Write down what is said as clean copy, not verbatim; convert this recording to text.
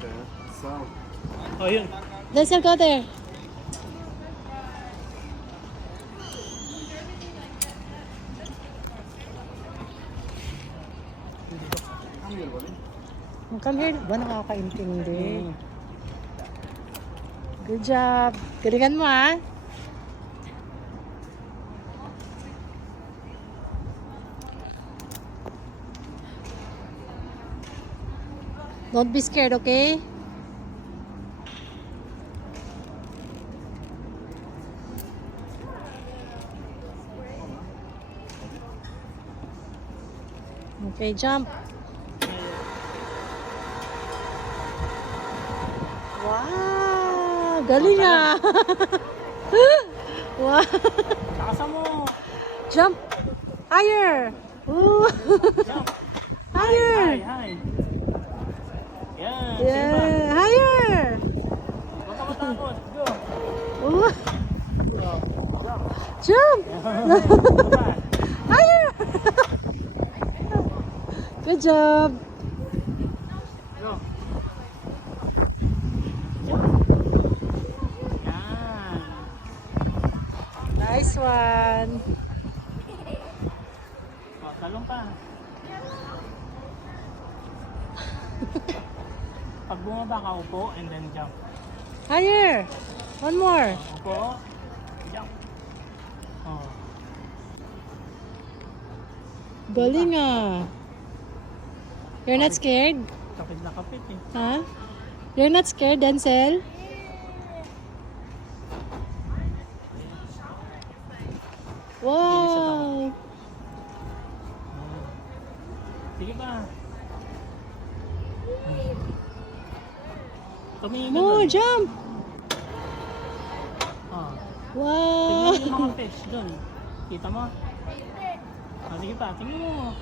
there. So, Oh, yun. Denzel, go there. come here, buddy. Come here. Ba, nakakaintindi. Good job. Galingan mo, ah. Don't be scared, okay? Okay, jump. Wow! Galing ah! Wow! Nakasa mo. Jump! Higher! Ooh. Jump. Higher! Hi. Yan. Yeah! Higher! Huwag ka matakot. Go. Ooh. Jump. Jump! Diba? Higher! Good job! Go. Yan. Nice one! Oh, talong pa. Pag bumaba ka, upo and then jump. Higher! One more! Upo. Jump. Oh. Galing ah! You're not scared? Kapit na kapit eh. Huh? You're not scared, Denzel? Wow! Sige pa. Tumingin ka More, dun. jump! Oh. Wow! Tingnan mo yung mga fish dun. Kita mo? Oh, sige pa, tingnan mo.